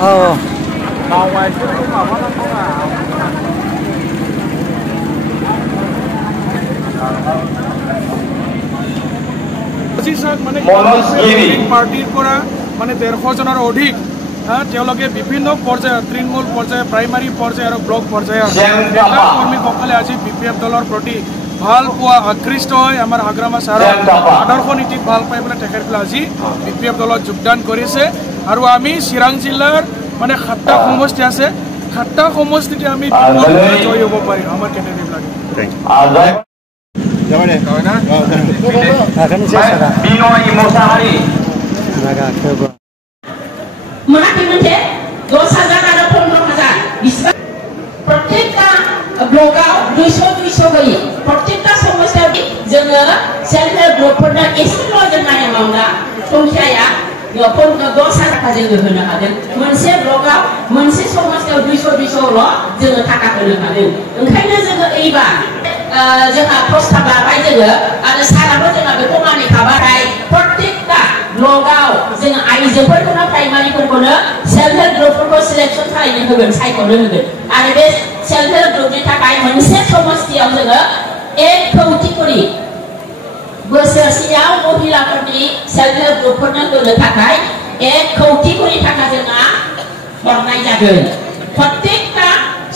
Đầu ngoài chứ không mà nó không nào. মানে পার্টির করা মানে 150 জনের অধিক তেওঁলোকে বিভিন্ন পর্যায়ে তৃণমূল পর্যায়ে প্রাইমারি পর্যায়ে আর ব্লক পর্যায়ে কর্মীসকলে আজি বিপিএফ দলের প্রতি ভাল পোৱা আকৃষ্ট হয় আমাৰ হাগ্ৰামা ছাৰৰ আদৰ্শ নীতিক ভাল পাই পেলাই তেখেতসকলে আজি বিপিএফ দলত যোগদান কৰিছে আৰু আমি চিৰাং জিলাৰ মানে 7টা সমষ্টি আছে 7টা সমষ্টিতে আমি জয় হ'ব পাৰিম আমাৰ কেন্দ্ৰীয় লাগে प्रत्येकटा ब्लॉगाव 200 गई प्रत्येकटा समस्या जोङो सेल्फ हेल्प ग्रुपफोरनो एसेल' जों नायनांगौना संख्याया 10,000 जोङो होनो हादों मोनसे ब्लॉगाव मोनसे समस्यायाव 200 ल' जोङो थाखा होनो हादों ओंखायनो जोङो एबार जोंहा प्रस्ताब लाबाय जोङो आरो साराबो जोंहा बेखौ मानिखाबाय प्रत्येकटा ब्लॉगाव जोङो आइजोफोरखौनो प्राइमारिफोरखौनो सेल्फ हेल्प ग्रुपफोरखौ सिलेक्शन खालामनो होगोन सायख'नो होगोन आरो बे सेल्फ हेल्प ग्रुपनि थाखाय मोनसे समस्तियाव जोङो 1 कौटि करि बोसोरसेयाव महिलाफोरनि सेल्फ हेल्प ग्रुपफोरनो होनो थाखाय 1 कौटि करि थाखा जोंहा हरनाय जागोन प्रत्येकटा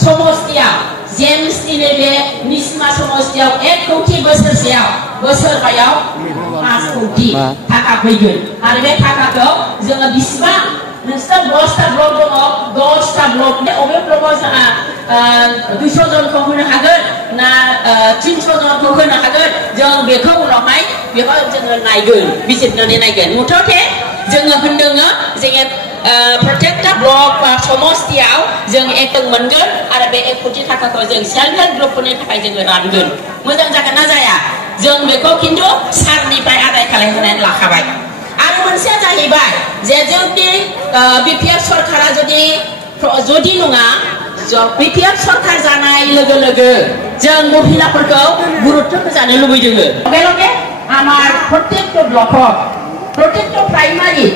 समस्तियाव जेम्सनि नैबे निस्मा समस्तियाव 1 कौटि बोसोरसेयाव बोसोरबायाव 5 कौटि थाखा फैगोन आरो बे थाखाखौ जोङो बिसिबां नोंस्रा 10टा ब्लक दङ 10टा ब्लक अबे ब्लकआव जोंहा 200 जनखौ होनो हागोन ना 300 जनखौ होनो हागोन जों बेखौ उनावहाय बेखौ जोङो नायगोन बिजिरनानै नायगोन मुथते जोङो होनदोङो जोङो प्रत्येकटा ब्लक बा समस्तियाव जों एकदम मोनगोन आरो बे 1 कौटि थाखाखौ जों सेल्फ हेल्प ग्रुपफोरनि थाखाय जोङो रानगोन मोजां जागोन ना जाया जों बेखौ खिन्थु सारनिफ्राय आदाय खालामनानै लाखाबाय आरो मोनसेया जाहैबाय जे जोंनि बिपिएफ सरकारा जुदि नङा बिपिएफ सरकार जानाय लोगो लोगो जों महिलाफोरखौ गुरुत्व होजानो लुबैदों लगे लगे আমার প্রত্যেকটা ব্লক প্রত্যেকটা প্রাইমারি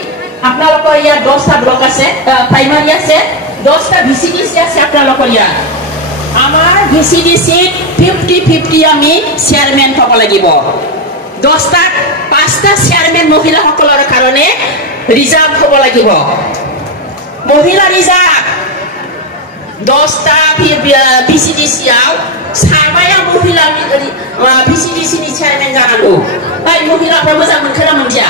আপনাদের ইয়াত 10টা ব্লক আছে প্রাইমারি আছে 10টা ভিসিডিসি আছে আপনাদের ইয়াত আমার ভিসিডিসি 50-50 আমি চেয়ারম্যান হব লাগিব 10টা 5টা চেয়ারম্যান মহিলা সকলৰ কাৰণে ৰিজাৰ্ভ হব লাগিব মহিলা ৰিজাৰ্ভ 10টা ভিসিডিসি আও साबाया महिला भिसिडिसि नि चेयारमैन जानांगौ। महिलाफ्रा मोजां मोनखोना मोनदिया?